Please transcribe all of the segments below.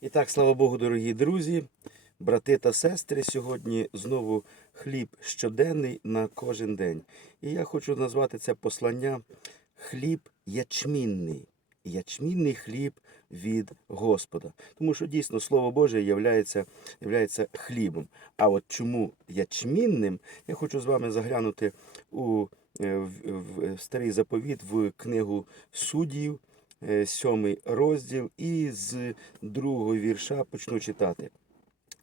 І так, слава Богу, дорогі друзі, брати та сестри. Сьогодні знову хліб щоденний на кожен день. І я хочу назвати це послання хліб ячмінний. Ячмінний хліб від Господа. Тому що дійсно Слово Боже являється, хлібом. А от чому ячмінним, я хочу з вами заглянути у е, в, в- в старий заповіт в книгу суддів, сьомий розділ, і з другого вірша почну читати.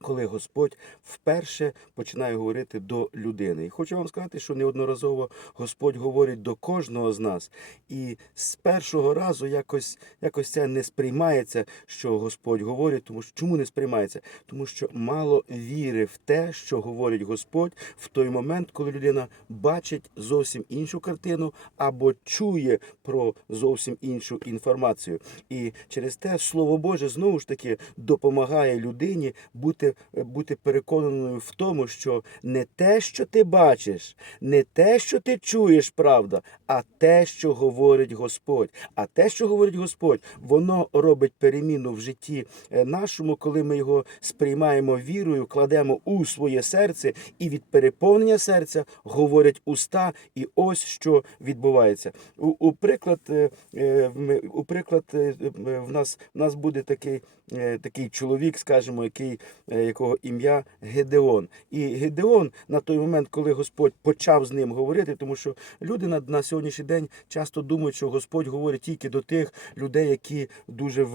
Коли Господь вперше починає говорити до людини. І хочу вам сказати, що неодноразово Господь говорить до кожного з нас. І з першого разу якось, якось це не сприймається, що Господь говорить. Тому що чому не сприймається? Тому що мало віри в те, що говорить Господь в той момент, коли людина бачить зовсім іншу картину або чує про зовсім іншу інформацію. І через те Слово Боже знову ж таки допомагає людині бути, бути переконаною в тому, що не те, що ти бачиш, не те, що ти чуєш, правда, а те, що говорить Господь. А те, що говорить Господь, воно робить переміну в житті е, нашому, коли ми його сприймаємо вірою, кладемо у своє серце, і від переповнення серця говорять уста, і ось що відбувається. У, у приклад, е, е, у приклад е, е, в нас в нас буде такий, е, такий чоловік, скажімо, який, е, якого ім'я Гедеон. І Гедеон на той момент, коли Господь почав з ним говорити, тому що люди на, на сьогоднішній день часто думають, що Господь говорить тільки до тих людей, які дуже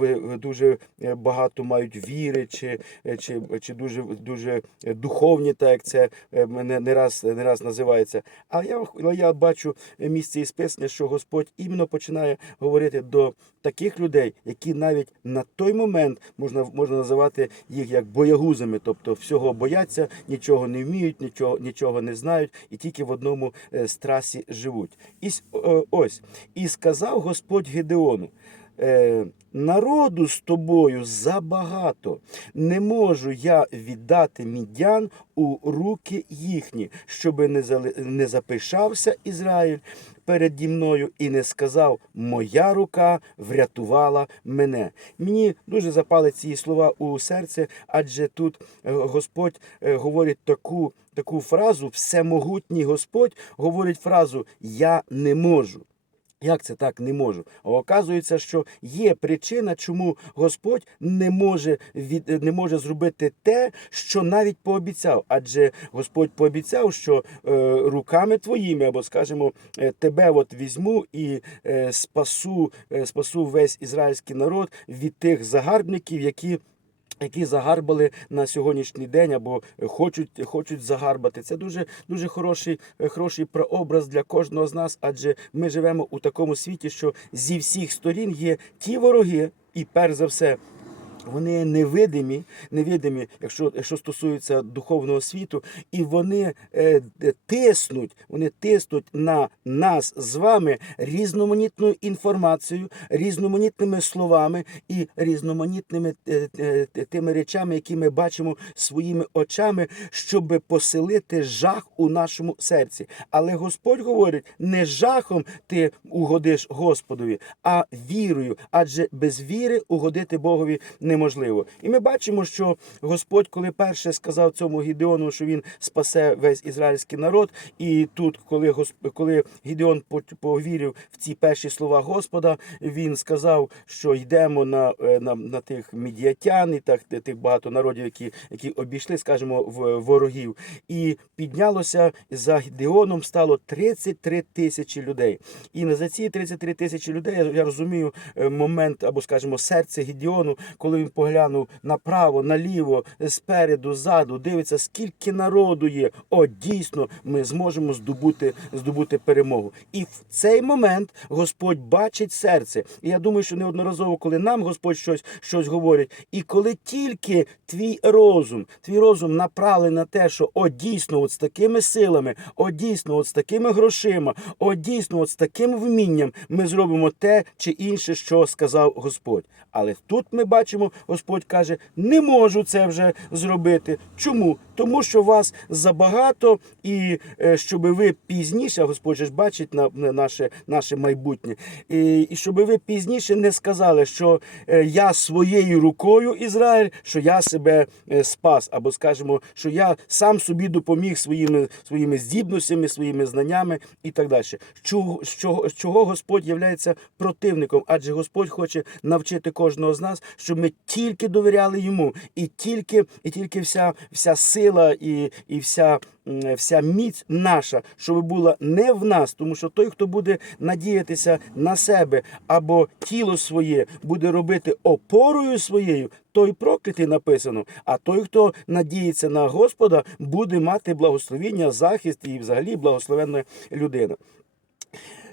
дуже е, багато мають віри, чи, е, чи, чи дуже, дуже е, духовні, так як це е, мене не раз, не раз називається. А я, я бачу місце із писання, що Господь іменно починає говорити до таких людей, які навіть на той момент можна, можна називати їх як боягузами, тобто всього бояться, нічого не вміють, нічого, нічого не знають, і тільки в одному е, страсі живуть. І ось і сказав Господь Гедеону. Е, Народу з тобою забагато. Не можу я віддати мідян у руки їхні, щоби не, запишався Ізраїль переді мною і не сказав, моя рука врятувала мене. Мені дуже запали ці слова у серце, адже тут е, Господь е, говорить таку, таку фразу, всемогутній Господь говорить фразу Я не можу. Як це так не можу? А оказується, що є причина, чому Господь не може від не може зробити те, що навіть пообіцяв. Адже Господь пообіцяв, що е, руками твоїми, або скажімо, е, тебе от візьму і е, спасу, е, спасу весь ізраїльський народ від тих загарбників, які які загарбали на сьогоднішній день або хочуть, хочуть загарбати. Це дуже, дуже хороший, хороший прообраз для кожного з нас, адже ми живемо у такому світі, що зі всіх сторін є ті вороги, і перш за все. Вони невидимі, невидимі, якщо, якщо стосується духовного світу, і вони е, тиснуть, вони тиснуть на нас з вами різноманітною інформацією, різноманітними словами і різноманітними е, е, тими речами, які ми бачимо своїми очами, щоб поселити жах у нашому серці. Але Господь говорить, не жахом ти угодиш Господові, а вірою, адже без віри угодити Богові неможливо. І ми бачимо, що Господь, коли перше сказав цьому Гідеону, що він спасе весь ізраїльський народ, і тут, коли коли Гідеон повірив в ці перші слова Господа, він сказав, що йдемо на, е, на, на тих мідіатян і так тих багато народів, які, які обійшли, скажімо, в ворогів. І піднялося за Гідеоном стало 33 тисячі людей. І за ці 33 тисячі людей я, я розумію е, момент або, скажімо, серце Гідеону, коли він поглянув направо, наліво, спереду, ззаду, дивиться, скільки народу є. О, дійсно, ми зможемо здобути, здобути перемогу. І в цей момент Господь бачить серце. І я думаю, що неодноразово, коли нам Господь щось, щось говорить, і коли тільки твій розум, твій розум направлений на те, що о, дійсно, от з такими силами, о, дійсно, от з такими грошима, о, дійсно, от з таким вмінням ми зробимо те чи інше, що сказав Господь. Але тут ми бачимо, Господь каже, не можу це вже зробити. Чому? Тому що вас забагато, і е, щоб ви пізніше, Господь ж бачить на наше, наше майбутнє, і, і щоб ви пізніше не сказали, що е, я своєю рукою Ізраїль, що я себе е, спас, або скажемо, що я сам собі допоміг своїми, своїми здібностями, своїми знаннями і так далі. Чого, чого, чого Господь є противником? Адже Господь хоче навчити кожного з нас, щоб ми тільки довіряли йому, і тільки, і тільки вся, вся сила і, і вся, вся міць наша, щоб була не в нас, тому що той, хто буде надіятися на себе або тіло своє буде робити опорою своєю, той проклятий написано. А той, хто надіється на Господа, буде мати благословіння, захист і взагалі благословенна людина.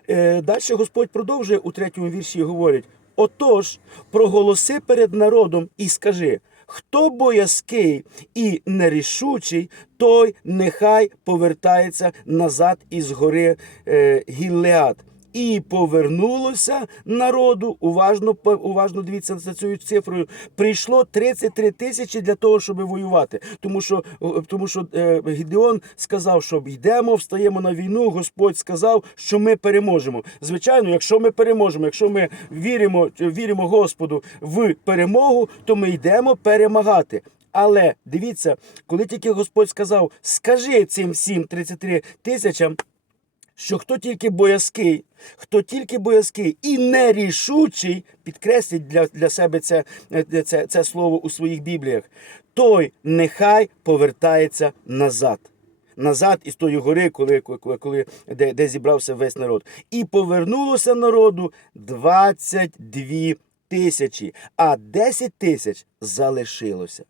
Е, Далі Господь продовжує у третьому вірші говорить: Отож, проголоси перед народом і скажи. Хто боязкий і нерішучий, той нехай повертається назад із гори е, Гіллеад. І повернулося народу. Уважно уважно дивіться за цією цифрою. Прийшло 33 тисячі для того, щоб воювати. Тому що е, тому що е, Гідеон сказав, що йдемо, встаємо на війну. Господь сказав, що ми переможемо. Звичайно, якщо ми переможемо, якщо ми віримо, віримо Господу в перемогу, то ми йдемо перемагати. Але дивіться, коли тільки Господь сказав, скажи цим всім 33 тисячам що хто тільки боязкий, хто тільки боязкий і нерішучий, підкресліть для, для себе це, е, це, це слово у своїх бібліях, той нехай повертається назад. Назад із тої гори, коли, коли, коли де, де зібрався весь народ. І повернулося народу 22 тисячі, а 10 тисяч залишилося.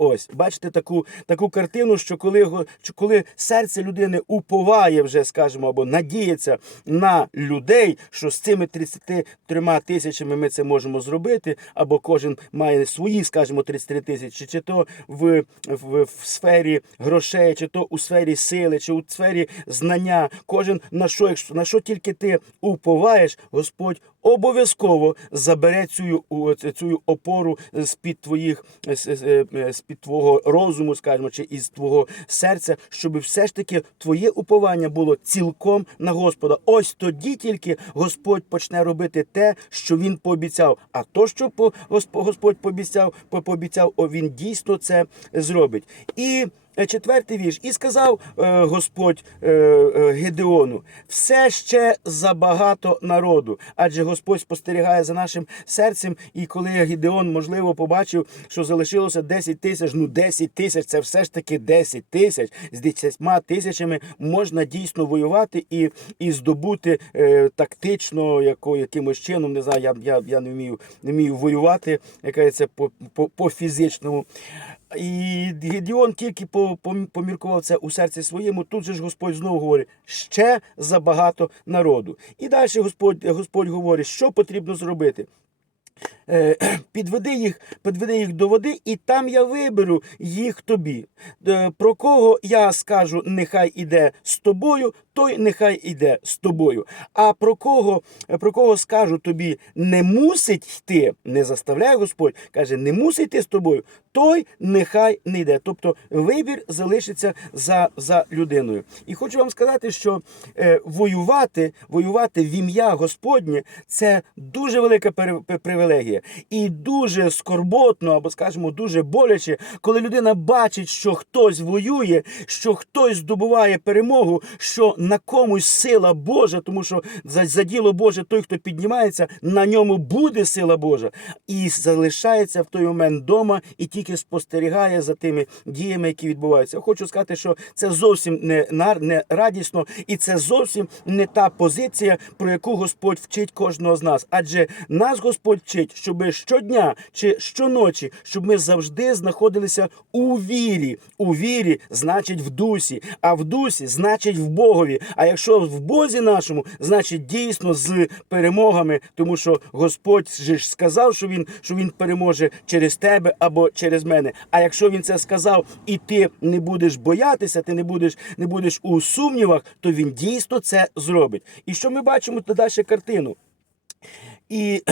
Ось, бачите таку, таку картину, що коли, го- що коли серце людини уповає вже, скажімо, або надіється на людей, що з цими 33 тисячами ми це можемо зробити, або кожен має свої, скажімо, 33 тисячі, чи то в, в, в сфері грошей, чи то у сфері сили, чи у сфері знання. Кожен на що, на що тільки ти уповаєш, Господь обов'язково забере цю, цю опору з під твоїх з, е, з під твого розуму, скажімо, чи із твого серця, щоб все ж таки твоє уповання було цілком на Господа. Ось тоді тільки Господь почне робити те, що він пообіцяв. А то, що по- Господь пообіцяв, пообіцяв, о, він дійсно це зробить. І Е, Четвертий вірш. І сказав е, Господь е, е, Гедеону: все ще забагато народу, адже Господь спостерігає за нашим серцем. І коли Гедеон, можливо, побачив, що залишилося 10 тисяч, ну 10 тисяч це все ж таки 10 тисяч. З 10 тисячами можна дійсно воювати і, і здобути е, тактично, яко, якимось чином, не знаю, я, я, я не вмію не вмію воювати, яка це по, по, по фізичному. І Гедіон тільки по- по- поміркував це у серці своєму. Тут же ж Господь знову говорить: ще забагато народу. І далі Господь, Господь говорить, що потрібно зробити. Е, Підведи їх, підведи їх до води, і там я виберу їх тобі. Е, Про кого я скажу, нехай іде з тобою, той нехай іде з тобою. А про кого, про кого скажу тобі, не мусить йти, не заставляє Господь, каже, не мусить йти з тобою, той нехай не йде. Тобто вибір залишиться за, за людиною. І хочу вам сказати, що е, воювати, воювати в ім'я Господнє це дуже велика привілегія. І дуже скорботно, або скажімо, дуже боляче, коли людина бачить, що хтось воює, що хтось здобуває перемогу, що на комусь сила Божа, тому що за, за діло Боже, той, хто піднімається, на ньому буде сила Божа. І залишається в той момент вдома і тільки спостерігає за тими діями, які відбуваються. Хочу сказати, що це зовсім не, не радісно, і це зовсім не та позиція, про яку Господь вчить кожного з нас. Адже нас Господь вчить, щоб щодня чи щоночі, щоб ми завжди знаходилися у вірі. У вірі значить в дусі, а в дусі значить в Богові. А якщо в Бозі нашому, значить дійсно з перемогами, тому що Господь же ж сказав, що він, що він переможе через тебе або через мене. А якщо він це сказав, і ти не будеш боятися, ти не будеш, не будеш у сумнівах, то він дійсно це зробить. І що ми бачимо далі картину? І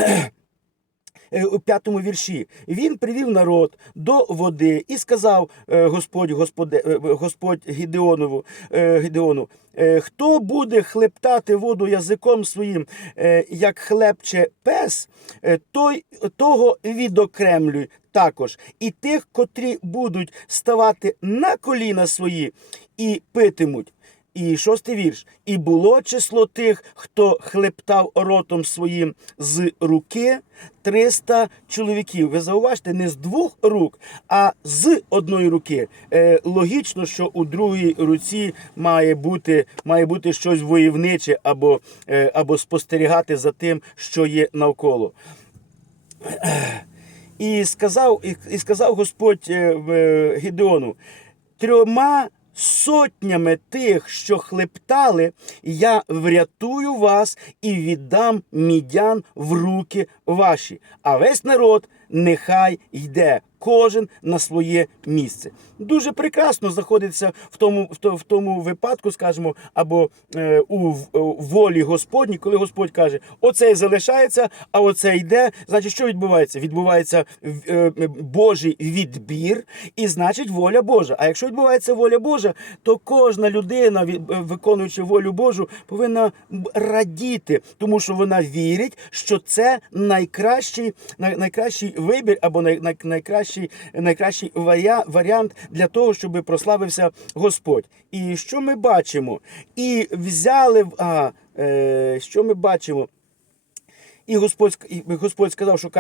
у п'ятому вірші. Він привів народ до води і сказав е, Господь, Господе, е, Господь Гідеонову, е, Гідеону, е, хто буде хлептати воду язиком своїм, е, як хлебче пес, е, той того відокремлюй також. І тих, котрі будуть ставати на коліна свої і питимуть. І шостий вірш. І було число тих, хто хлептав ротом своїм з руки 300 чоловіків. Ви зауважте, не з двох рук, а з одної руки. Е, логічно, що у другій руці має бути, має бути щось войовниче або, е, або спостерігати за тим, що є навколо. І сказав, і сказав Господь е, е, Гідеону, трьома сотнями тих, що хлептали, я врятую вас і віддам мідян в руки ваші. А весь народ нехай йде, кожен на своє місце. Дуже прекрасно знаходиться в тому, в в тому випадку, скажімо, або е, у в- у волі Господній, коли Господь каже, оцей залишається, а оцей йде. Значить, що відбувається? Відбувається е, е, Божий відбір, і значить воля Божа. А якщо відбувається воля Божа, то кожна людина, е, виконуючи волю Божу, повинна радіти, тому що вона вірить, що це найкращий, най- найкращий вибір або най, най, найкращий, найкращий найкращий варіант для того, щоб прославився Господь. І що ми бачимо? І взяли в- а, е, що ми бачимо? І Господь, і Господь сказав, що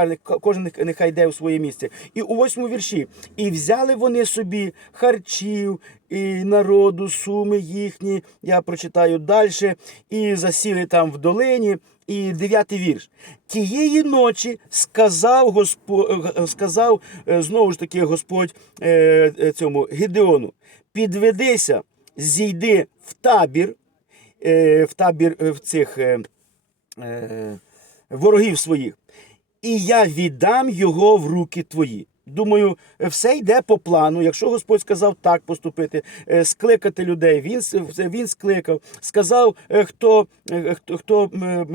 кожен нехай йде у своє місце. І у восьмому вірші. І взяли вони собі харчів і народу, суми їхні. Я прочитаю далі. І засіли там в долині. І дев'ятий вірш. Тієї ночі сказав Господь, сказав е, знову ж таки Господь е, е, цьому Гідеону: підведися, зійди в табір, в табір в цих. Ворогів своїх, і я віддам його в руки твої. Думаю, все йде по плану. Якщо Господь сказав так поступити, е, скликати людей, він, він скликав, сказав, е, хто, е, хто, хто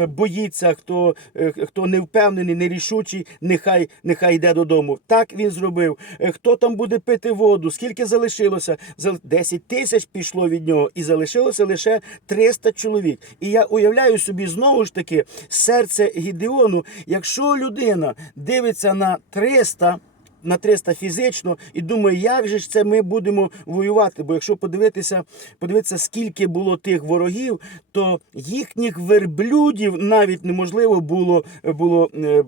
боїться, хто, е, хто не впевнений, нерішучий, нехай, нехай йде додому. Так він зробив. Е, Хто там буде пити воду, скільки залишилося? За 10 тисяч пішло від нього, і залишилося лише 300 чоловік. І я уявляю собі знову ж таки серце Гідеону, якщо людина дивиться на 300, на 300 фізично і думає, як же ж це ми будемо воювати? Бо якщо подивитися, подивитися, скільки було тих ворогів, то їхніх верблюдів навіть неможливо було, було е,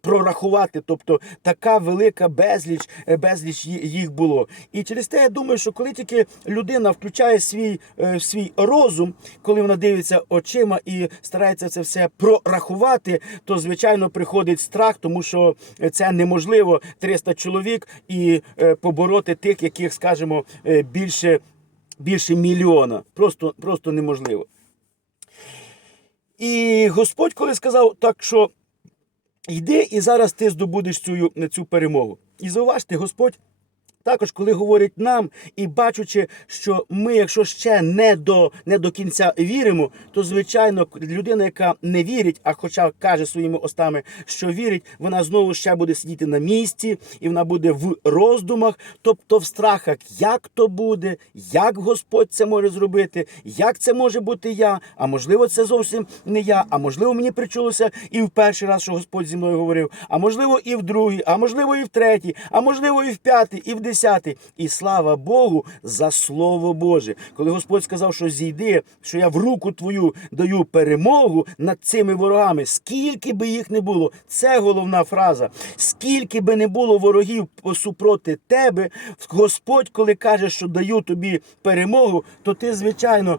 прорахувати. Тобто така велика безліч, е, безліч їх було. І через те я думаю, що коли тільки людина включає свій, е, свій розум, коли вона дивиться очима і старається це все прорахувати, то звичайно приходить страх, тому що це неможливо 300 чоловік і е, побороти тих, яких, скажімо, е, більше, більше мільйона. Просто, просто неможливо. І Господь, коли сказав так, що йди і зараз ти здобудеш цю, цю перемогу. І зауважте, Господь. Також, коли говорить нам і бачучи, що ми, якщо ще не до, не до кінця віримо, то звичайно людина, яка не вірить, а хоча каже своїми остами, що вірить, вона знову ще буде сидіти на місці, і вона буде в роздумах, тобто в страхах, як то буде, як Господь це може зробити, як це може бути я, а можливо, це зовсім не я, а можливо, мені причулося і в перший раз, що Господь зі мною говорив, а можливо, і в другий, а можливо, і в третій, а можливо, і в п'ятий, і в десятий. І слава Богу за Слово Боже. Коли Господь сказав, що зійди, що я в руку твою даю перемогу над цими ворогами, скільки би їх не було, це головна фраза. Скільки би не було ворогів супроти тебе, Господь, коли каже, що даю тобі перемогу, то ти, звичайно,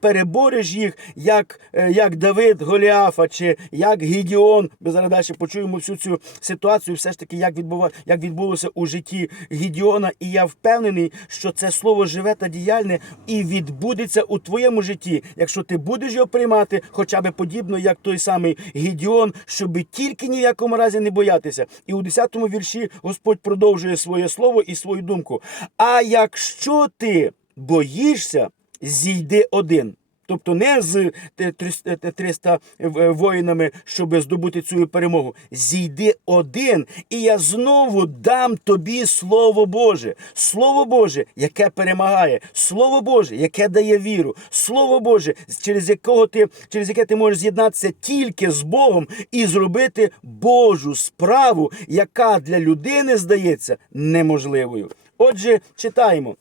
перебореш їх, як, е, як Давид Голіафа, чи як Гідіон. Ми зараз далі почуємо всю цю ситуацію, все ж таки, як, відбува, як відбулося у житті Гідіона. І я впевнений, що це слово живе та діяльне і відбудеться у твоєму житті, якщо ти будеш його приймати, хоча б подібно, як той самий Гідіон, щоб тільки ні в якому разі не боятися. І у 10-му вірші Господь продовжує своє слово і свою думку. А якщо ти боїшся, зійди один. Тобто не з те- трис- е, те- 300 е, воїнами, щоб здобути цю перемогу. Зійди один, і я знову дам тобі Слово Боже. Слово Боже, яке перемагає, Слово Боже, яке дає віру, Слово Боже, через якого ти, через яке ти можеш з'єднатися тільки з Богом і зробити Божу справу, яка для людини здається неможливою. Отже, читаємо.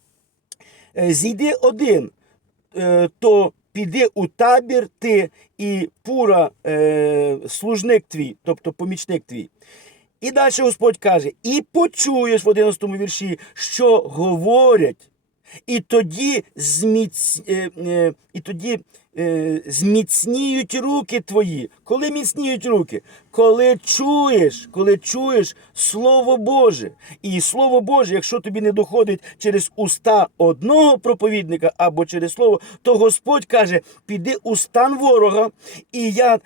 Е, Зійди один, то піди у табір ти і пура е, служник твій, тобто помічник твій. І далі Господь каже: і почуєш в 11 вірші, що говорять, і тоді, зміць, е, е, і тоді е, зміцніють руки твої. Коли міцніють руки? Коли чуєш, коли чуєш Слово Боже. І Слово Боже, якщо тобі не доходить через уста одного проповідника або через слово, то Господь каже: піди у стан ворога, і я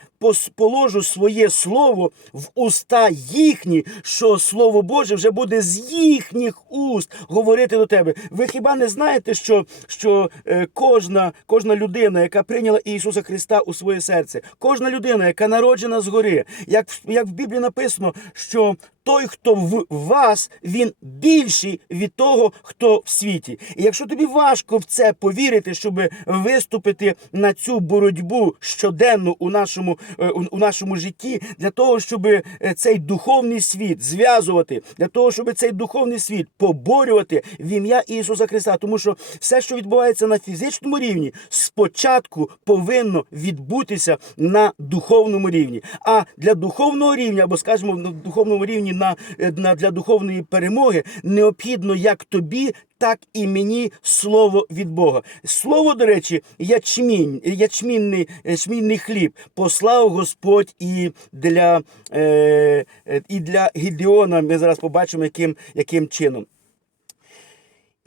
положу своє слово в уста їхні, що Слово Боже вже буде з їхніх уст говорити до тебе. Ви хіба не знаєте, що, що е, кожна, кожна людина, яка прийняла Ісуса Христа у своє серце, кожна людина, яка народжена згори, як, як в Біблії написано, що той, хто в вас, він більший від того, хто в світі. І якщо тобі важко в це повірити, щоб виступити на цю боротьбу щоденну у нашому, е, у, нашому житті, для того, щоб е, цей духовний світ зв'язувати, для того, щоб цей духовний світ поборювати в ім'я Ісуса Христа, тому що все, що відбувається на фізичному рівні, спочатку повинно відбутися на духовному рівні. А для духовного рівня, або скажімо, на духовному рівні на, е, на для духовної перемоги необхідно як тобі. Так і мені слово від Бога. Слово, до речі, ячмінь, ячмінний, ячмінний хліб послав Господь і для, е, е, і для Гідеона. Ми зараз побачимо, яким, яким чином.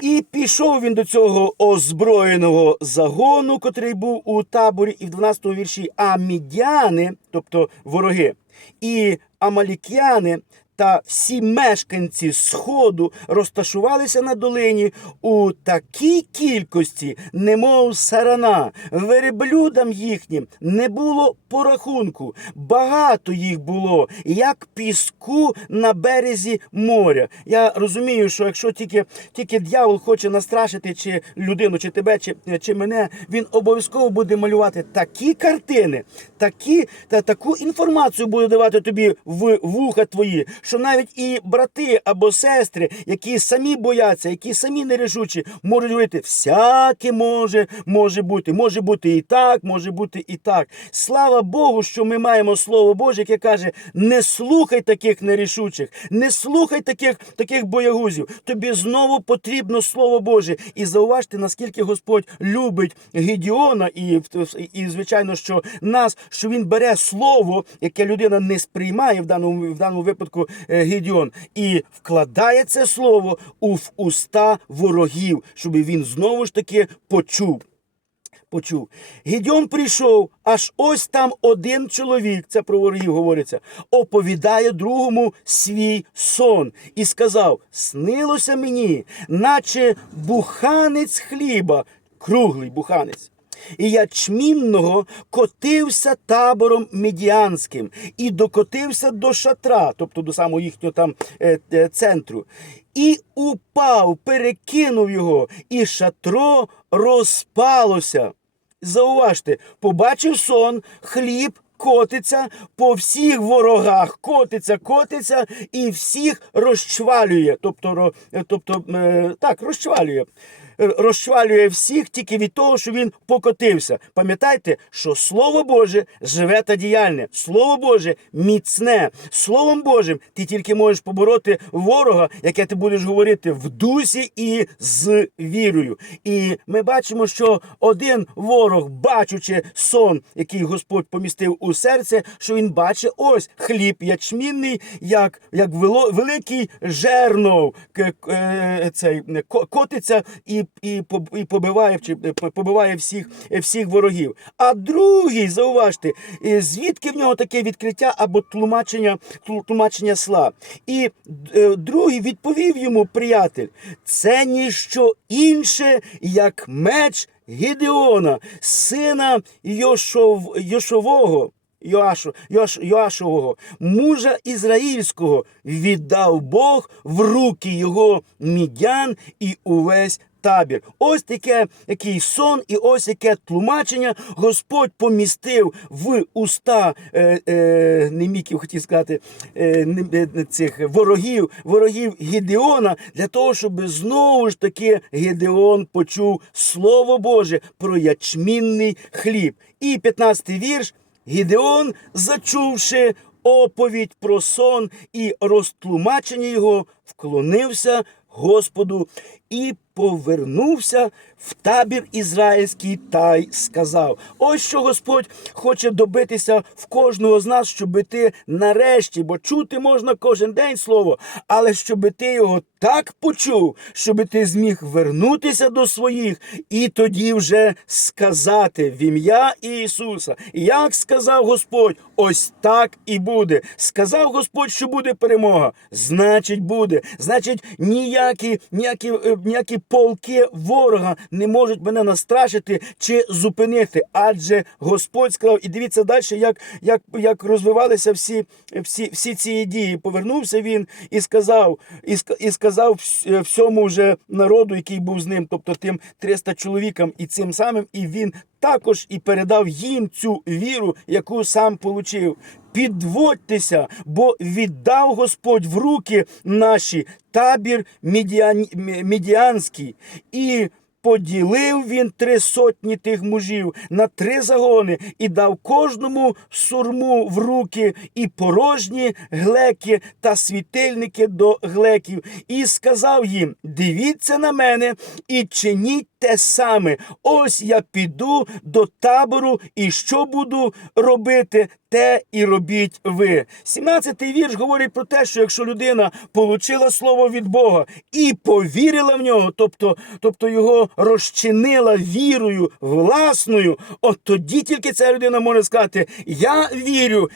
І пішов він до цього озброєного загону, котрий був у таборі, і в 12 вірші. А мідяни, тобто вороги, і амалікяни та всі мешканці Сходу розташувалися на долині у такій кількості, немов сарана. Верблюдам їхнім не було порахунку. Багато їх було, як піску на березі моря. Я розумію, що якщо тільки, тільки дьявол хоче настрашити чи людину, чи тебе, чи, чи мене, він обов'язково буде малювати такі картини, такі, та таку інформацію буде давати тобі в вуха твої, що навіть і брати або сестри, які самі бояться, які самі нерішучі, можуть говорити, всяке може, може бути, може бути і так, може бути і так. Слава Богу, що ми маємо Слово Боже, яке каже: не слухай таких нерішучих, не слухай таких, таких боягузів. Тобі знову потрібно Слово Боже. І зауважте, наскільки Господь любить Гедіона, і, і звичайно, що нас, що він бере слово, яке людина не сприймає в даному, в даному випадку Гедіон, і вкладає це слово у уста ворогів, щоб він знову ж таки почув. Почув. Гідьон прийшов, аж ось там один чоловік, це про ворогів говориться, оповідає другому свій сон і сказав: Снилося мені, наче буханець хліба, круглий буханець. І ячмінного котився табором медіанським і докотився до шатра, тобто до самого їхнього там е, е, центру, і упав, перекинув його, і шатро розпалося. Зауважте, побачив сон, хліб котиться по всіх ворогах, котиться, котиться і всіх розчвалює. Тобто, ро- е, тобто е, так, розчвалює. Розчвалює всіх тільки від того, що він покотився. Пам'ятайте, що Слово Боже живе та діяльне, Слово Боже міцне. Словом Божим ти тільки можеш побороти ворога, яке ти будеш говорити в дусі і з вірою. І ми бачимо, що один ворог, бачучи сон, який Господь помістив у серце, що він бачить ось хліб ячмінний, як, як великий жернов е, цей, ко- котиться і, і, і побиває, чи, е, побиває всіх, е, всіх ворогів. А другий, зауважте, е, звідки в нього таке відкриття або тлумачення, тлумачення сла. І другий відповів йому, приятель, це ніщо інше, як меч Гідеона, сина Йошов, Йошового. Йоашу, Йоаш, Йоашового, мужа ізраїльського, віддав Бог в руки його мідян і увесь табір. Ось таке який сон, і ось яке тлумачення Господь помістив в уста е, е, неміків, хотів сказати, е, не- е, цих ворогів, ворогів Гідеона, для того, щоб знову ж таки Гідеон почув Слово Боже про ячмінний хліб. І 15-й вірш. Гідеон, зачувши оповідь про сон і розтлумачення його, вклонився Господу і повернувся в табір ізраїльський та й сказав: ось що Господь хоче добитися в кожного з нас, щоб ти нарешті, бо чути можна кожен день слово, але щоб ти його так почув, щоб ти зміг вернутися до своїх і тоді вже сказати в ім'я Ісуса. Як сказав Господь, ось так і буде. Сказав Господь, що буде перемога. Значить, буде. Значить, ніякі, ніякі, ніякі полки ворога не можуть мене настрашити чи зупинити. Адже Господь сказав, і дивіться далі, як, як, як розвивалися всі, всі, всі ці дії. Повернувся він і сказав, і, і сказав е, всьому вже народу, який був з ним, тобто тим 300 чоловікам, і цим самим, і він також і передав їм цю віру, яку сам получив. Підводьтеся, бо віддав Господь в руки наші табір Мідіан... Мідіанський, і поділив він три сотні тих мужів на три загони і дав кожному сурму в руки і порожні глеки та світильники до глеків, і сказав їм: Дивіться на мене і чиніть те саме. Ось я піду до табору, і що буду робити, те і робіть ви. 17-й вірш говорить про те, що якщо людина получила слово від Бога і повірила в нього, тобто, тобто його розчинила вірою власною, от тоді тільки ця людина може сказати: Я вірю,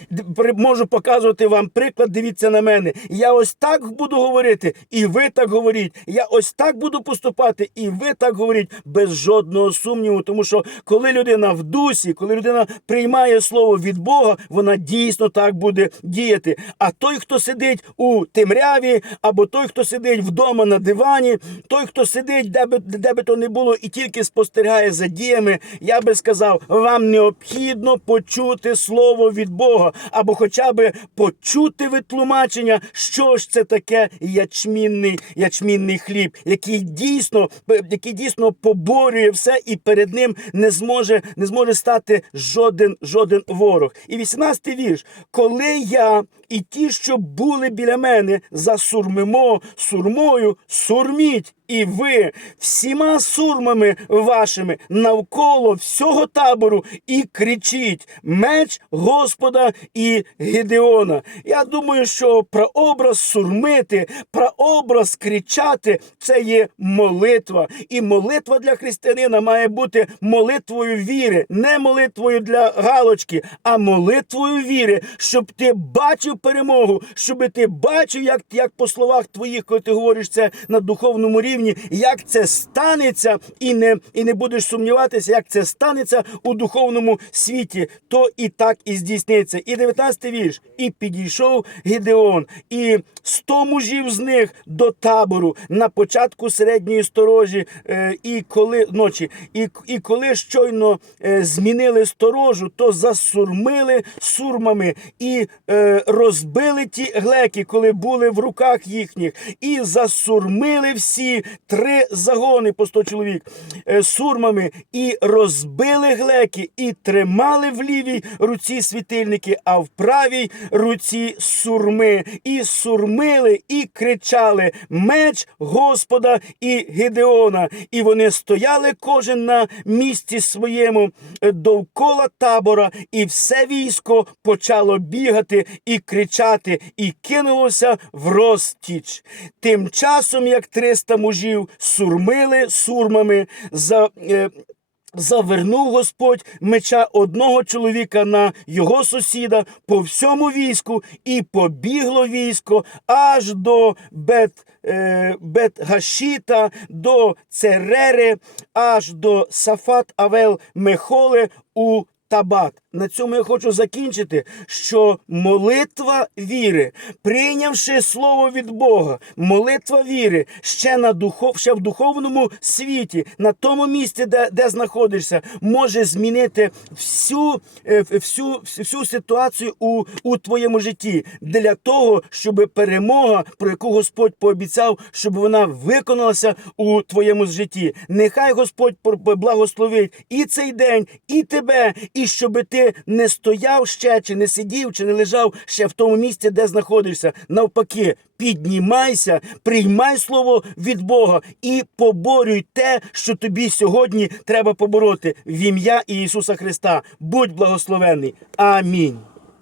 можу показувати вам приклад, дивіться на мене. Я ось так буду говорити, і ви так говоріть. Я ось так буду поступати, і ви так говоріть без жодного сумніву. Тому що коли людина в дусі, коли людина приймає слово від Бога, вона дійсно так буде діяти. А той, хто сидить у темряві, або той, хто сидить вдома на дивані, той, хто сидить, де би, де би то не було, і тільки спостерігає за діями, я би сказав, вам необхідно почути слово від Бога, або хоча б почути витлумачення, що ж це таке ячмінний, ячмінний хліб, який дійсно, який дійсно поборює все, і перед ним не зможе, не зможе стати жоден, жоден ворог. І 18-й вірш. Коли я і ті, що були біля мене, засурмимо сурмою, сурміть. І ви всіма сурмами вашими навколо всього табору і кричіть меч Господа і Гедеона. Я думаю, що прообраз сурмити, прообраз кричати це є молитва. І молитва для християнина має бути молитвою віри, не молитвою для галочки, а молитвою віри, щоб ти бачив перемогу, щоб ти бачив, як, як по словах твоїх, коли ти говориш це на духовному рівні, як це станеться, і не, і не будеш сумніватися, як це станеться у духовному світі, то і так і здійсниться. І 19 вірш. І підійшов Гідеон, і сто мужів з них до табору на початку середньої сторожі, е, і коли ночі, і, і коли щойно е, змінили сторожу, то засурмили сурмами і е, розбили ті глеки, коли були в руках їхніх, і засурмили всі три загони по 100 чоловік е, сурмами, і розбили глеки, і тримали в лівій руці світильники, а в правій руці сурми, і сурмили, і кричали меч Господа і Гедеона. І вони стояли кожен на місці своєму е, довкола табора, і все військо почало бігати і кричати, і кинулося в розтіч. Тим часом, як 300 мужів сурмили сурмами за. е, Завернув Господь меча одного чоловіка на його сусіда по всьому війську, і побігло військо аж до Бет, е, Бет-Гашіта, до Церери, аж до Сафат Авел Мехоле у Табат. На цьому я хочу закінчити, що молитва віри, прийнявши слово від Бога, молитва віри ще на духов, ще в духовному світі, на тому місці, де, де знаходишся, може змінити всю, е, всю, всю ситуацію у, у твоєму житті для того, щоб перемога, про яку Господь пообіцяв, щоб вона виконалася у твоєму житті. Нехай Господь благословить і цей день, і тебе, і щоб не стояв ще, чи не сидів, чи не лежав ще в тому місці, де знаходишся. Навпаки, піднімайся, приймай слово від Бога і поборюй те, що тобі сьогодні треба побороти в ім'я Ісуса Христа. Будь благословений. Амінь.